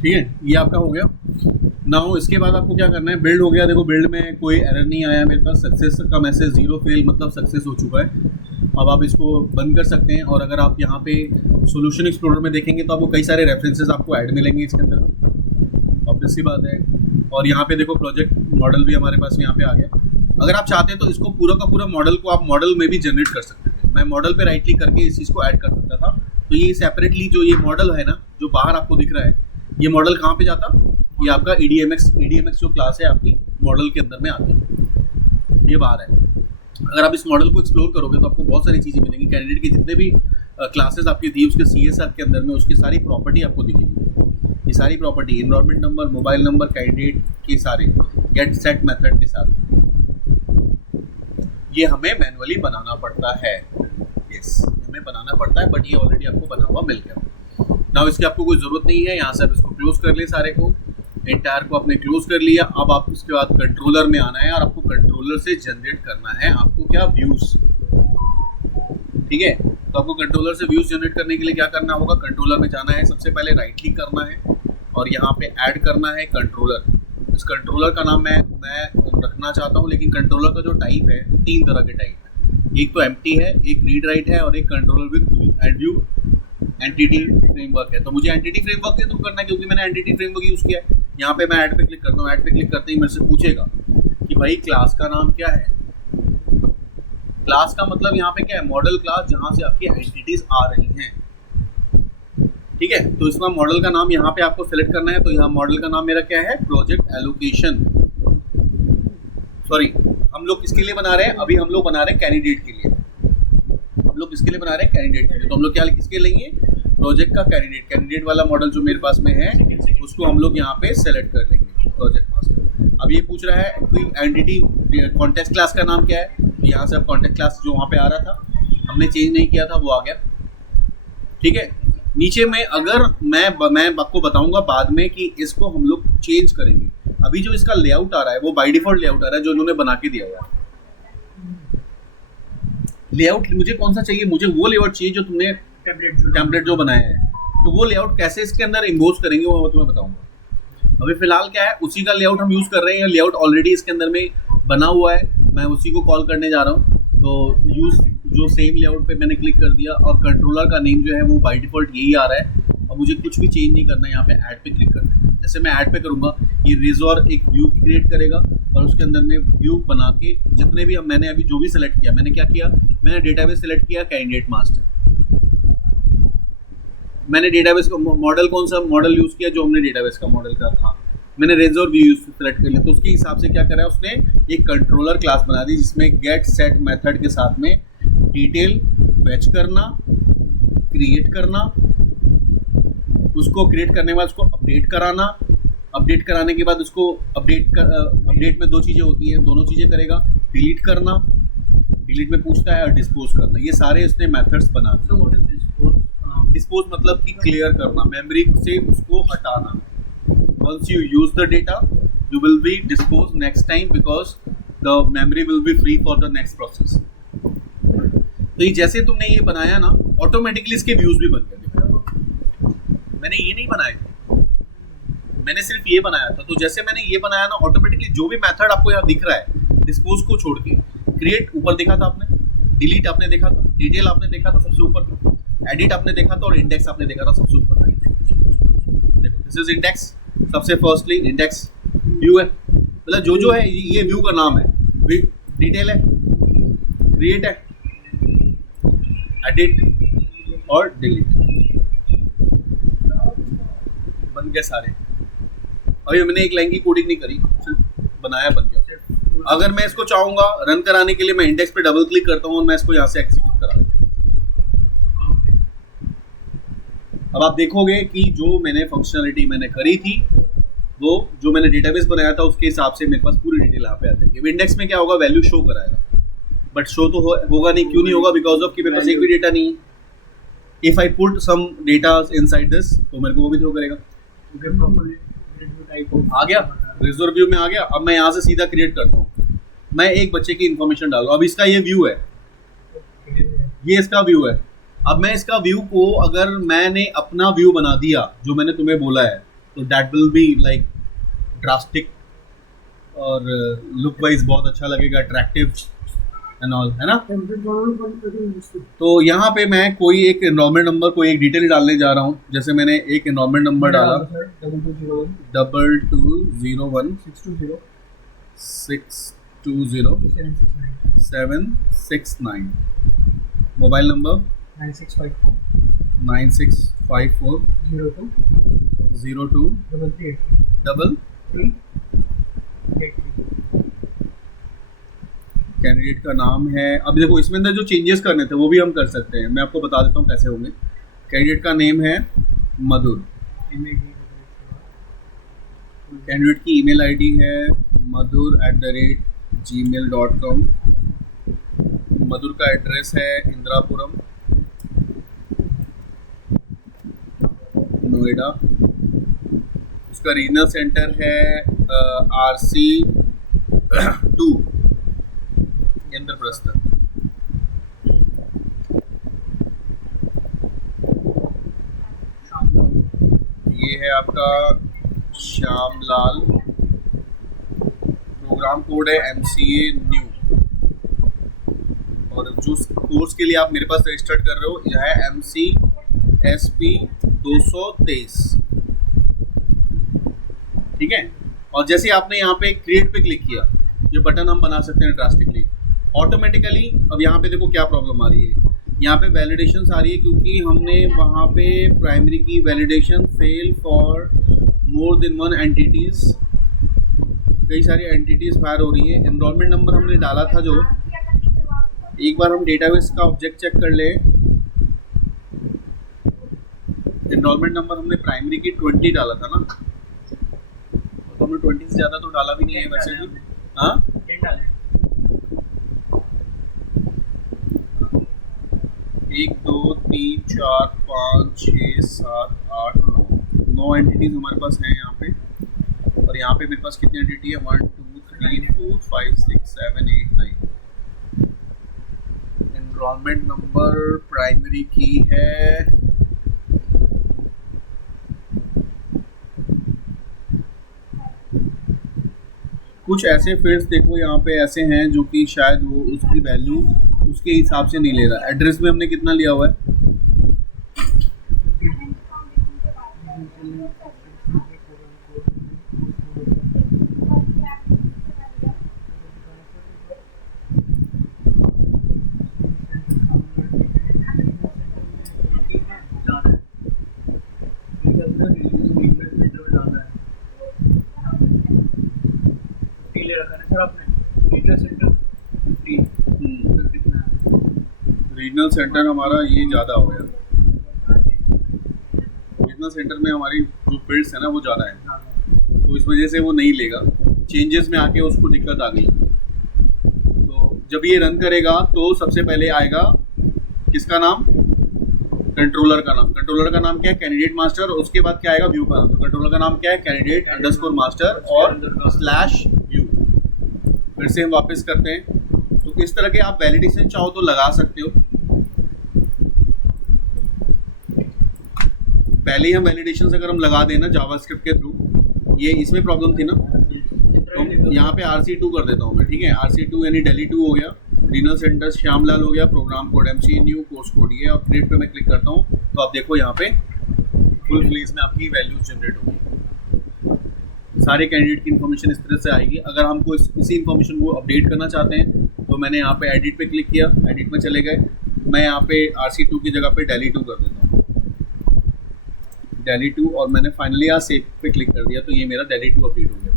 ठीक है, ये आपका हो गया। नाउ इसके बाद आपको क्या करना है, बिल्ड हो गया। देखो बिल्ड में कोई एरर नहीं आया मेरे पास, सक्सेस का मैसेज 0 फेल, मतलब सक्सेस हो चुका है। अब आप इसको बंद कर सकते हैं। और अगर आप यहाँ पे सॉल्यूशन एक्सप्लोरर में देखेंगे तो आपको कई सारे रेफरेंसेस आपको ऐड मिलेंगे इसके अंदर, ऑब्वियस सी बात है। और यहाँ पे देखो प्रोजेक्ट मॉडल भी हमारे पास यहाँ पे आ गया। अगर आप चाहते हैं तो इसको पूरा का पूरा मॉडल को आप मॉडल में भी जनरेट कर सकते थे। मैं मॉडल पे राइट क्लिक करके इस चीज़ को ऐड कर सकता था। तो ये सेपरेटली जो ये मॉडल है ना, जो बाहर आपको दिख रहा है, ये मॉडल कहाँ पे जाता, ये आपका EDMX जो क्लास है आपकी मॉडल के अंदर में आती है, ये बाहर है। अगर आप इस मॉडल को एक्सप्लोर करोगे तो आपको बहुत सारी चीज़ें मिलेंगी। कैंडिडेट की जितने भी क्लासेस आपकी थी उसके CSR के अंदर में उसकी सारी प्रॉपर्टी आपको दिखेगी। ये सारी property, enrolment number, mobile number, candidate के सारे गेट सेट मेथड के साथ, ये हमें मैनुअली बनाना पड़ता है। यस, हमें बनाना पड़ता है, बट ये ऑलरेडी आपको बना हुआ मिल गया। नाउ इसकी आपको कोई ज़रूरत नहीं है। यहाँ से आप इसको क्लोज कर ले, सारे को एंटायर को आपने क्लोज कर लिया। अब आप इसके बाद कंट्रोलर में आना है और आपको कंट्रोलर से जनरेट करना है आपको क्या, व्यूज़, ठीक है। तो आपको कंट्रोलर से व्यूज़ जनरेट करने के लिए क्या करना होगा, कंट्रोलर में जाना है, सबसे पहले राइट क्लिक करना है और यहाँ पे ऐड करना है कंट्रोलर। इस कंट्रोलर का नाम मैं रखना चाहता हूँ, लेकिन कंट्रोलर का जो टाइप है वो 3 तरह के टाइप है। एक तो एम्प्टी है, एक रीड राइट है और एक controller with view entity framework है। तो मुझे एंटिटी फ्रेमवर्क के थ्रू करना है क्योंकि मैंने एंटिटी फ्रेमवर्क यूज़ किया है। यहाँ पे मैं ऐड पे क्लिक करता हूँ। ऐड पे क्लिक करते ही मेरे से पूछेगा कि भाई क्लास का नाम क्या है। क्लास का मतलब यहाँ पे क्या है, मॉडल क्लास, जहाँ से आपकी एंटिटीज आ रही हैं, ठीक है। तो इसका मॉडल का नाम यहाँ पे आपको सेलेक्ट करना है। तो यहाँ मॉडल का नाम मेरा क्या है, प्रोजेक्ट एलोकेशन। सॉरी, हम लोग किसके लिए बना रहे हैं, अभी हम लोग बना रहे हैं कैंडिडेट के लिए। हम लोग किसके लिए बना रहे हैं, कैंडिडेट के लिए। तो हम लोग क्या किसके लेंगे, प्रोजेक्ट का कैंडिडेट वाला मॉडल जो मेरे पास में है उसको हम लोग यहाँ पे सेलेक्ट कर लेंगे प्रोजेक्ट मास्टर। अब ये पूछ रहा है कोई एंटिटी कॉन्टेक्स्ट क्लास का नाम क्या है, तो यहाँ से अब कॉन्टेक्स्ट क्लास जो वहाँ पे आ रहा था हमने चेंज नहीं किया था वो आ गया। ठीक है, नीचे में अगर मैं आपको बताऊंगा बाद में कि इसको हम लोग चेंज करेंगे। अभी जो इसका लेआउट आ रहा है वो बाय डिफॉल्ट लेआउट आ रहा है जो उन्होंने बना के दिया हुआ है। लेआउट मुझे कौन सा चाहिए, मुझे वो लेआउट चाहिए जो तुमने टेम्पलेट जो बनाया है। तो वो लेआउट कैसे इसके अंदर इम्पोज करेंगे वो तुम्हें बताऊंगा। अभी फिलहाल क्या है उसी का लेआउट हम यूज कर रहे हैं, लेआउट ऑलरेडी इसके अंदर में बना हुआ है, मैं उसी को कॉल करने जा रहा हूँ। तो यूज जो सेम लेआउट पे मैंने क्लिक कर दिया और कंट्रोलर का नेम जो है वो बाय डिफॉल्ट यही आ रहा है। अब मुझे कुछ भी चेंज नहीं करना है, यहाँ पे ऐड पे क्लिक करना है। जैसे मैं ऐड पे करूँगा ये रिजॉर्व एक व्यू क्रिएट करेगा और उसके अंदर में व्यू बना के जितने भी मैंने अभी जो भी सिलेक्ट किया, मैंने क्या किया, मैंने डेटाबेस सिलेक्ट किया कैंडिडेट मास्टर। मैंने डेटाबेस का मॉडल कौन सा मॉडल यूज़ किया जो हमने डेटाबेस का मॉडल का था, मैंने रिजॉर्व व्यू सेलेक्ट कर लिया। तो उसके हिसाब से क्या करा है उसने एक कंट्रोलर क्लास बना दी जिसमें गेट सेट मेथड के साथ में डिटेल फेच करना, क्रिएट करना, उसको क्रिएट करने के बाद उसको अपडेट कराना, अपडेट कराने के बाद उसको अपडेट में दो चीज़ें होती हैं, दोनों चीज़ें करेगा, डिलीट करना, डिलीट में पूछता है, और डिस्पोज करना। ये सारे उसने मेथड्स बना दिए। डिस्पोज मतलब कि क्लियर करना, मेमोरी से उसको हटाना। Once you use the data, you will be disposed next time because the memory will be free for the next process. तो ये जैसे तुमने ये बनाया ना ऑटोमेटिकली इसके व्यूज भी बन गए। मैंने ये नहीं बनाए थे, मैंने सिर्फ ये बनाया था। तो जैसे मैंने ये बनाया ना ऑटोमेटिकली जो भी मेथड आपको यहाँ दिख रहा है डिस्पोज को छोड़ के, क्रिएट ऊपर देखा था आपने, डिलीट आपने देखा था, डिटेल आपने देखा था सबसे ऊपर था, एडिट आपने देखा था और इंडेक्स आपने देखा था सबसे ऊपर था। देखो दिस इज इंडेक्स, सबसे फर्स्टली इंडेक्स व्यू है, मतलब जो है ये व्यू का नाम है, डिटेल है, क्रिएट है, एडिट और डिलीट, बन गए सारे। अभी मैंने एक लाइन की कोडिंग नहीं करी, सिर्फ बनाया बन गया। अगर मैं इसको चाहूंगा रन कराने के लिए मैं इंडेक्स पे डबल क्लिक करता हूँ और मैं इसको यहाँ से एग्जीक्यूट करा देता हूँ। अब आप देखोगे कि जो मैंने फंक्शनलिटी मैंने करी थी वो जो मैंने डेटाबेस बनाया था उसके हिसाब से मेरे पास पूरी डिटेल यहाँ पे आ जाएगी। इंडेक्स में क्या होगा, वैल्यू शो कराएगा, बट शो तो होगा नहीं। क्यों नहीं होगा? बिकॉज ऑफ कि मेरे पास एक भी डेटा नहीं। If I put some data inside this तो मेरे को वो भी थ्रो करेगा। आ गया, रिजर्व व्यू में आ गया। अब मैं यहाँ से सीधा क्रिएट करता हूँ, मैं एक बच्चे की इन्फॉर्मेशन डाल रहा हूँ। अब इसका ये व्यू है, ये इसका व्यू है। अब मैं इसका व्यू को अगर मैंने अपना व्यू बना दिया जो मैंने तुम्हें बोला है तो that will be like drastic और लुक वाइज बहुत अच्छा लगेगा, अट्रैक्टिव एंड ऑल, है ना। तो यहाँ पे मैं कोई एक एनरोलमेंट नंबर, कोई एक डिटेल डालने जा रहा हूँ। जैसे मैंने एक एनरोलमेंट नंबर डाला 2201 620 769, मोबाइल नंबर 9654 02 कैंडिडेट का नाम है। अब देखो इसमें अंदर जो चेंजेस करने थे वो भी हम कर सकते हैं, मैं आपको बता देता हूँ कैसे होंगे। कैंडिडेट का नेम है मधुर, कैंडिडेट की ईमेल आईडी है madhur@gmail.com, मधुर का एड्रेस है इंदिरापुरम, नोएडा। उसका रीजनल सेंटर है RC2 इंद्रप्रस्थ। ये है आपका श्यामलाल, प्रोग्राम कोड है MCA न्यू, और जो कोर्स के लिए आप मेरे पास रजिस्टर्ड कर रहे हो यह है MCSP 223, ठीक है। और जैसे आपने यहाँ पे क्रिएट पे क्लिक किया, ये बटन हम बना सकते हैं ड्रास्टिकली ऑटोमेटिकली। अब यहाँ पे देखो क्या प्रॉब्लम आ रही है, यहाँ पे वैलिडेशन आ रही है क्योंकि हमने वहाँ पे प्राइमरी की validation fail for more than one entities, कई सारी एंटिटीज फायर हो रही है। एनरोलमेंट नंबर हमने डाला था जो, एक बार हम डेटाबेस का ऑब्जेक्ट चेक कर ले। एनरोलमेंट नंबर हमने प्राइमरी की 20 डाला था ना, तो हमने 20 से ज़्यादा तो डाला भी नहीं है वैसे भी। हाँ 10 डाले। 1 2 3 4 5 6 7 8 9 एंटिटीज हमारे पास हैं यहाँ पे। और यहाँ पे मेरे पास कितनी एंटिटी है, 1 2 3 4 5 6 7 8 9। एनरोलमेंट नंबर प्राइमरी की है कुछ ऐसे फील्ड्स देखो यहाँ पे ऐसे हैं जो कि शायद वो उसकी वैल्यू उसके हिसाब से नहीं ले रहा। एड्रेस में हमने कितना लिया हुआ है, रीजनल सेंटर हमारा ये ज़्यादा हो गया। रीजनल सेंटर में हमारी जो फील्ड्स है ना वो ज़्यादा है, तो इस वजह से वो नहीं लेगा। चेंजेस में आके उसको दिक्कत आ गई। तो जब ये रन करेगा तो सबसे पहले आएगा किसका नाम, कंट्रोलर का नाम। कंट्रोलर का नाम क्या है, कैंडिडेट मास्टर। और उसके बाद क्या आएगा, व्यू का नाम। तो कंट्रोलर का नाम क्या है, कैंडिडेट अंडरस्कोर मास्टर और स्लैश व्यू। फिर से हम वापस करते हैं। तो इस तरह के आप वैलिडेशन चाहो तो लगा सकते हो। पहले ही हम वैलिडेशन अगर हम लगा देना जावास्क्रिप्ट के थ्रू, ये इसमें प्रॉब्लम थी ना, तो यहाँ पे RC2 कर देता हूँ मैं, ठीक है। RC2 यानी दिल्ली 2 हो गया, रीजनल सेंटर श्यामलाल हो गया, program code MCNU, course code ये, और क्रिएट पे मैं क्लिक करता हूँ तो आप देखो यहाँ पे फुल फ्लेज में आपकी वैल्यूज जनरेट होगी। सारे कैंडिडेट की इन्फॉर्मेशन इस तरह से आएगी। अगर हमको इसी इन्फॉर्मेशन को अपडेट करना चाहते हैं तो मैंने यहाँ पे एडिट पे क्लिक किया, एडिट में चले गए। मैं यहाँ पे RC2 की जगह पे दिल्ली 2 कर देता हूँ, दिल्ली 2, और मैंने फाइनली यहाँ सेव पे क्लिक कर दिया तो ये मेरा दिल्ली 2 अपडेट हो गया।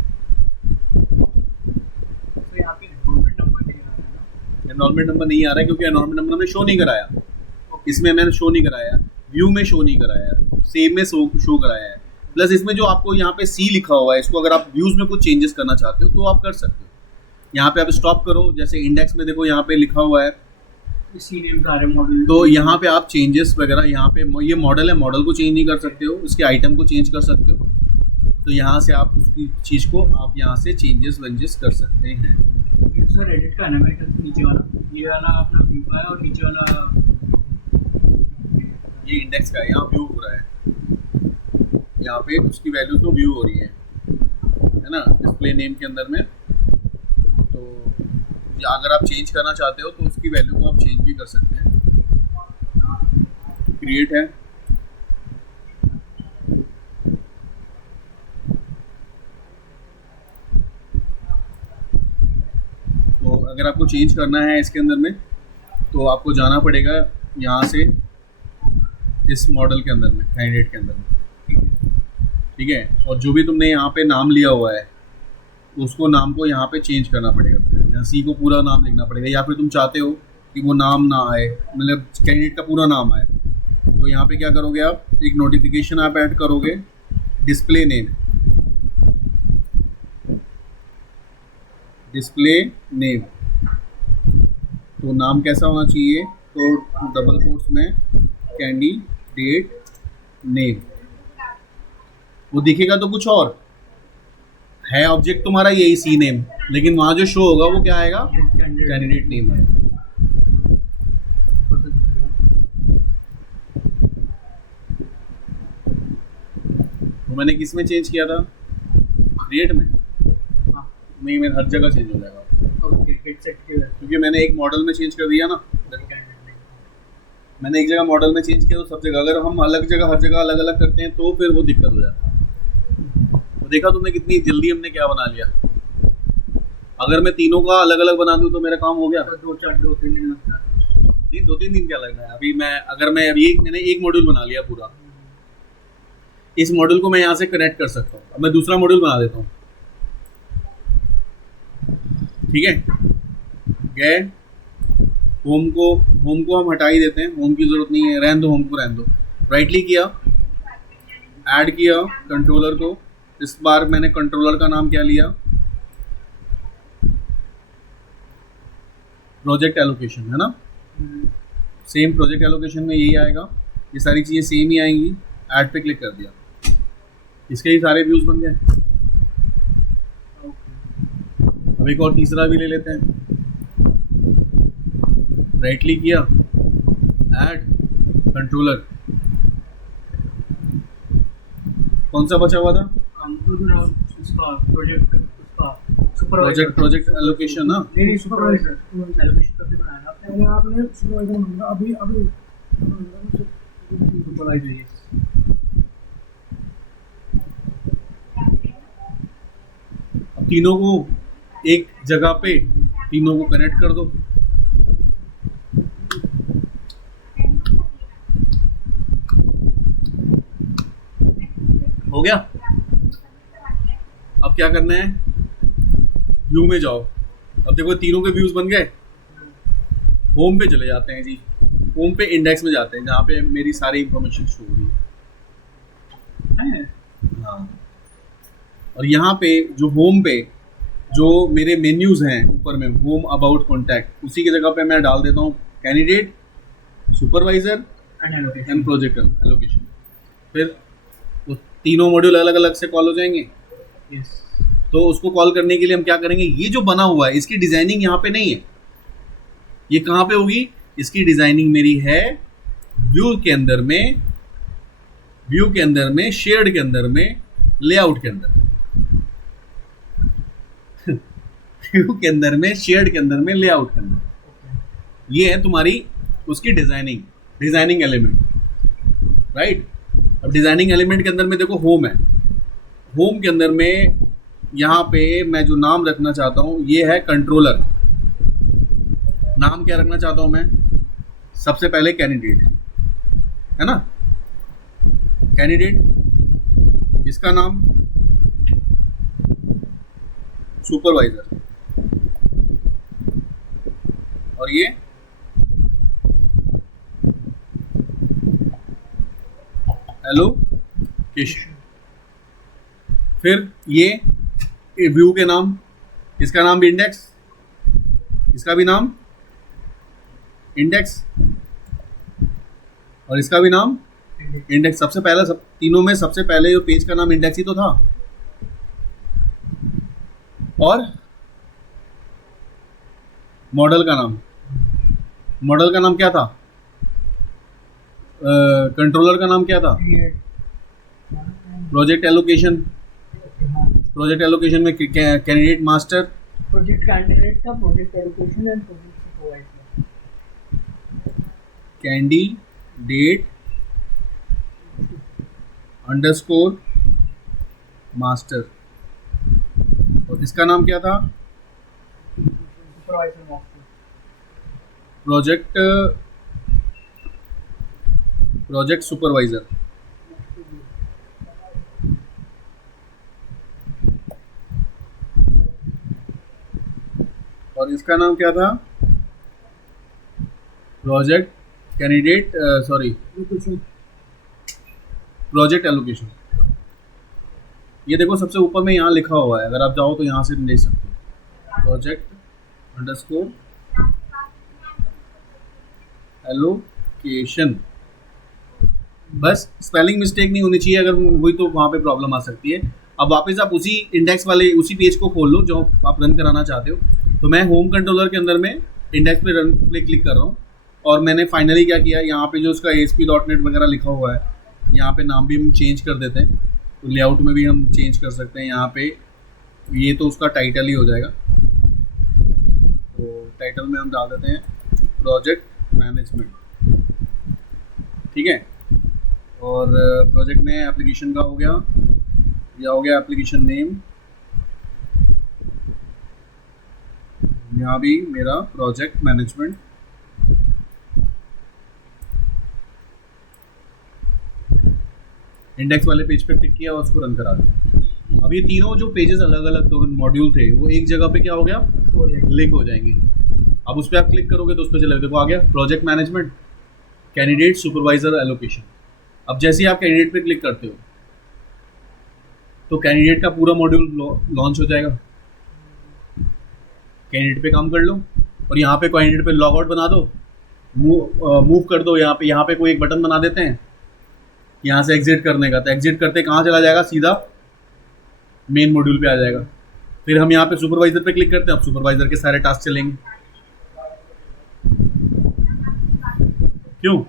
एनरोलमेंट नंबर नहीं आ रहा है क्योंकि एनरोलमेंट नंबर हमने शो नहीं कराया, इसमें मैंने शो नहीं कराया, व्यू में शो नहीं कराया, सेव में शो कराया है। प्लस इसमें जो आपको यहाँ पे C लिखा हुआ है, इसको अगर आप व्यूज में कुछ चेंजेस करना चाहते हो तो आप कर सकते हो। यहाँ पे आप स्टॉप करो, जैसे इंडेक्स में देखो यहाँ पे लिखा हुआ है मॉडल, तो यहाँ पे आप चेंजेस वगैरह, यहाँ पे ये मॉडल है, मॉडल को चेंज नहीं कर सकते हो, इसके आइटम को चेंज कर सकते हो। तो यहाँ से आप उसकी चीज़ को आप यहाँ से चेंजेस वेंजेस कर सकते हैं। सर एडिट का है ना मेरे ख्याल से, नीचे वाला, ये वाला अपना व्यू का है और नीचे वाला ये इंडेक्स का है, यहाँ व्यू हो रहा है, यहाँ पे उसकी वैल्यू तो व्यू हो रही है ना, डिस्प्ले नेम के अंदर में। तो अगर आप चेंज करना चाहते हो तो उसकी वैल्यू को आप चेंज भी कर सकते हैं। क्रिएट है, तो अगर आपको चेंज करना है इसके अंदर में तो आपको जाना पड़ेगा यहाँ से इस मॉडल के अंदर में, कैंडिडेट के अंदर में, ठीक है। और जो भी तुमने यहाँ पे नाम लिया हुआ है उसको नाम को यहाँ पे चेंज करना पड़ेगा। यहाँ C को पूरा नाम लिखना पड़ेगा, या फिर तुम चाहते हो कि वो नाम ना आए, मतलब कैंडिडेट का पूरा नाम आए, तो यहाँ पे क्या करोगे आप, एक नोटिफिकेशन आप ऐड करोगे, डिस्प्ले नेम, डिस्प्ले नेम। तो नाम कैसा होना चाहिए, तो डबल कोट्स में कैंडिडेट नेम। वो दिखेगा तो कुछ और है, ऑब्जेक्ट तुम्हारा यही C नेम, लेकिन वहाँ जो शो होगा वो क्या आएगा, कैंडिडेट नेम है। तो मैंने किस में चेंज किया था, क्रिएट में, नहीं मेरे हर जगह चेंज हो जाएगा क्योंकि मैंने एक मॉडल में चेंज कर दिया ना, मैंने एक जगह मॉडल में चेंज किया तो सब जगह। अगर हम अलग जगह हर जगह अलग अलग करते हैं तो फिर वो दिक्कत हो जाता है। तो देखा तुमने कितनी जल्दी हमने क्या बना लिया। अगर मैं तीनों का अलग अलग बना दूं तो मेरा काम हो गया। तो 2-3 दिन लगता है। नहीं 2-3 दिन क्या लगना है। अभी मैंने एक मॉड्यूल बना लिया पूरा, इस मॉड्यूल को मैं यहाँ से कनेक्ट कर सकता हूँ। अब मैं दूसरा मॉड्यूल बना देता हूँ, ठीक है। गए होम को हम हटा ही देते हैं, होम की जरूरत नहीं है, रहने दो होम को, रहने दो। राइट क्लिक किया, ऐड किया कंट्रोलर को। इस बार मैंने कंट्रोलर का नाम क्या लिया, प्रोजेक्ट एलोकेशन, है ना। सेम प्रोजेक्ट एलोकेशन में यही आएगा, ये सारी चीज़ें सेम ही आएंगी। ऐड पे क्लिक कर दिया, इसके ही सारे व्यूज़ बन गए। अब एक और तीसरा भी ले लेते हैं, राइट क्लिक किया, ऐड कंट्रोलर। कौन सा बचा हुआ था, प्रोजेक्ट एलोकेशन ना। नहीं सुपरवाइजर एलोकेशन कब बनाया आपने? पहले आपने सुपरवाइजर मांगा, अभी सुपरवाइजर अब तीनों को एक जगह पे तीनों को कनेक्ट कर दो। हो गया। अब क्या करना है, व्यू में जाओ। अब देखो तीनों के व्यूज बन गए। होम पे चले जाते हैं जी, होम पे इंडेक्स में जाते हैं जहाँ पे मेरी सारी इंफॉर्मेशन शो हो रही है। हाँ, और यहाँ पे जो होम पे जो मेरे मेन्यूज हैं ऊपर में, होम, अबाउट, कॉन्टैक्ट, उसी की जगह पे मैं डाल देता हूँ candidate, supervisor and project allocation. फिर वो तीनों मॉड्यूल अलग अलग से कॉल हो जाएंगे। तो उसको कॉल करने के लिए हम क्या करेंगे, ये जो बना हुआ है इसकी डिजाइनिंग यहाँ पे नहीं है, ये कहाँ पे होगी, इसकी डिजाइनिंग मेरी है व्यू के अंदर में, व्यू के अंदर में, शेयर्ड के अंदर में, लेआउट के अंदर, व्यू के अंदर में, शेयर्ड के अंदर में, लेआउट के अंदर। ये है तुम्हारी उसकी डिजाइनिंग एलिमेंट, राइट। अब डिजाइनिंग एलिमेंट के अंदर में देखो होम है, होम के अंदर में यहाँ पे मैं जो नाम रखना चाहता हूँ ये है कंट्रोलर। नाम क्या रखना चाहता हूँ मैं, सबसे पहले कैंडिडेट, है ना, कैंडिडेट, इसका नाम सुपरवाइजर, और ये एलोकेशन। फिर ये व्यू के नाम, इसका नाम भी इंडेक्स, इसका भी नाम इंडेक्स, और इसका भी नाम इंडेक्स। सबसे पहला, सब तीनों में सबसे पहले जो पेज का नाम इंडेक्स ही तो था। और मॉडल का नाम, मॉडल का नाम क्या था, कंट्रोलर का नाम क्या था, प्रोजेक्ट एलोकेशन, प्रोजेक्ट एलोकेशन में कैंडिडेट मास्टर, प्रोजेक्ट कैंडिडेट का project allocation and project supervisor, candidate underscore master, और इसका नाम क्या था, सुपरवाइजर मास्टर, प्रोजेक्ट सुपरवाइजर। और इसका नाम क्या था, प्रोजेक्ट कैंडिडेट, प्रोजेक्ट एलोकेशन। ये देखो सबसे ऊपर में यहाँ लिखा हुआ है, अगर आप जाओ तो यहाँ से देख सकते हो, प्रोजेक्ट अंडरस्कोर एलोकेशन। बस स्पेलिंग मिस्टेक नहीं होनी चाहिए, अगर हुई तो वहाँ पे प्रॉब्लम आ सकती है। अब वापस आप उसी इंडेक्स वाले उसी पेज को खोल लो जो आप रन कराना चाहते हो। तो मैं होम कंट्रोलर के अंदर में इंडेक्स पे रन पे क्लिक कर रहा हूँ, और मैंने फाइनली क्या किया, यहाँ पे जो उसका ASP.NET वगैरह लिखा हुआ है, यहाँ पे नाम भी हम चेंज कर देते हैं, तो लेआउट में भी हम चेंज कर सकते हैं। यहाँ पे ये तो उसका टाइटल ही हो जाएगा, तो टाइटल में हम डाल देते हैं प्रोजेक्ट मैनेजमेंट, ठीक है। और प्रोजेक्ट में एप्लीकेशन का हो गया, या हो गया एप्लीकेशन नेम, यहाँ भी मेरा प्रोजेक्ट मैनेजमेंट। इंडेक्स वाले पेज पे क्लिक किया और उसको रन करा दिया। अब ये तीनों जो पेजेस अलग अलग मॉड्यूल थे वो एक जगह पे क्या हो गया, लिंक हो जाएंगे। अब उस पर आप क्लिक करोगे तो उस पर चलेगा, देखो आ गया project management, candidate, supervisor, allocation. अब जैसे ही आप कैंडिडेट पे क्लिक करते हो तो कैंडिडेट का पूरा मॉड्यूल लॉन्च हो जाएगा। कैंडिडेट पे काम कर लो और यहाँ पे कैंडिडेट पे लॉग आउट बना दो, मूव कर दो। यहाँ पे कोई एक बटन बना देते हैं यहाँ से एग्जिट करने का, तो एग्जिट करते कहाँ चला जाएगा, सीधा मेन मॉड्यूल पे आ जाएगा। फिर हम यहाँ पे सुपरवाइजर पे क्लिक करते हैं, अब सुपरवाइजर के सारे टास्क चलेंगे। क्यों?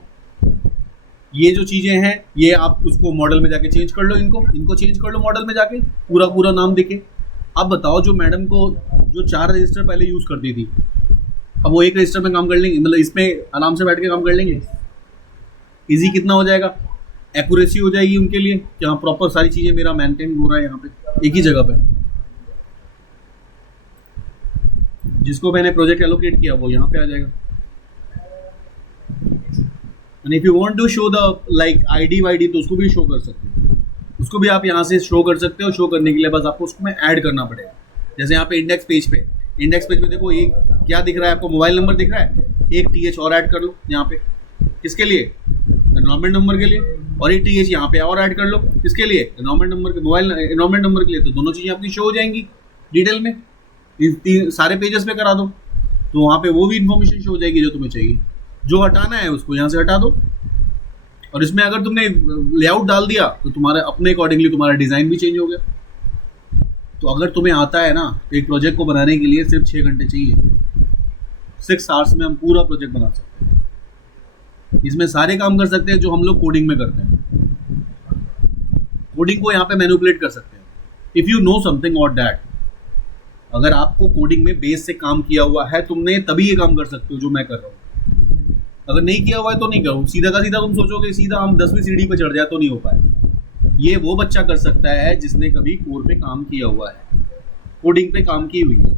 ये जो चीजें हैं ये आप उसको मॉडल में जाके चेंज कर लो, इनको चेंज कर लो मॉडल में जाके, पूरा नाम दिखे। अब बताओ, जो मैडम को जो 4 रजिस्टर पहले यूज करती थी, अब वो एक रजिस्टर में काम कर लेंगे, मतलब इसमें आराम से बैठ के काम कर लेंगे। इजी कितना हो जाएगा, एक्यूरेसी हो जाएगी उनके लिए कि हाँ प्रॉपर सारी चीजें मेरा मेंटेन हो रहा है यहाँ पे एक ही जगह पे। जिसको मैंने प्रोजेक्ट एलोकेट किया वो यहाँ पे आ जाएगा। And if you want to show the like ID Y D तो उसको भी शो कर सकते हो, उसको भी आप यहाँ से शो कर सकते हो। शो करने के लिए बस आपको उसको में ऐड करना पड़ेगा। जैसे यहाँ पे इंडेक्स पेज पे देखो एक क्या दिख रहा है आपको, मोबाइल नंबर दिख रहा है, एक TH और ऐड कर लो यहाँ पे। किसके लिए? एनरोलमेंट नंबर के लिए। और एक TH यहाँ पे और ऐड कर लो, किसके लिए? एनरोलमेंट नंबर के, मोबाइल एनरोलमेंट नंबर के लिए। तो दोनों चीज़ें आपकी शो हो जाएंगी डिटेल में, सारे पेजेस पे करा दो, तो वहाँ पे वो भी इन्फॉर्मेशन शो हो जाएगी जो तुम्हें चाहिए। जो हटाना है उसको यहाँ से हटा दो। और इसमें अगर तुमने लेआउट डाल दिया तो तुम्हारे अपने अकॉर्डिंगली तुम्हारा डिज़ाइन भी चेंज हो गया। तो अगर तुम्हें आता है ना, एक प्रोजेक्ट को बनाने के लिए सिर्फ 6 घंटे चाहिए, 6 आवर्स में हम पूरा प्रोजेक्ट बना सकते हैं। इसमें सारे काम कर सकते हैं जो हम लोग कोडिंग में करते हैं। कोडिंग को यहाँ पे मैनिपुलेट कर सकते हैं इफ़ यू नो समथिंग और दैट। अगर आपको कोडिंग में बेस से काम किया हुआ है तुमने, तभी ये काम कर सकते हो जो मैं कर रहा हूँ। अगर नहीं किया हुआ है तो नहीं करो। सीधा का सीधा तुम सोचोगे सीधा हम 10वीं सीढ़ी पे चढ़ जाए, तो नहीं हो पाए। ये वो बच्चा कर सकता है जिसने कभी कोर पे काम किया हुआ है, कोडिंग पे काम की हुई है,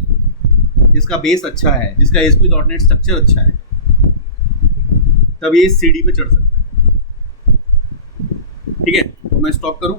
जिसका बेस अच्छा है, जिसका ASP.NET स्ट्रक्चर अच्छा है, तब ये इस सीढ़ी पे चढ़ सकता है। ठीक है, तो मैं स्टॉप करूं?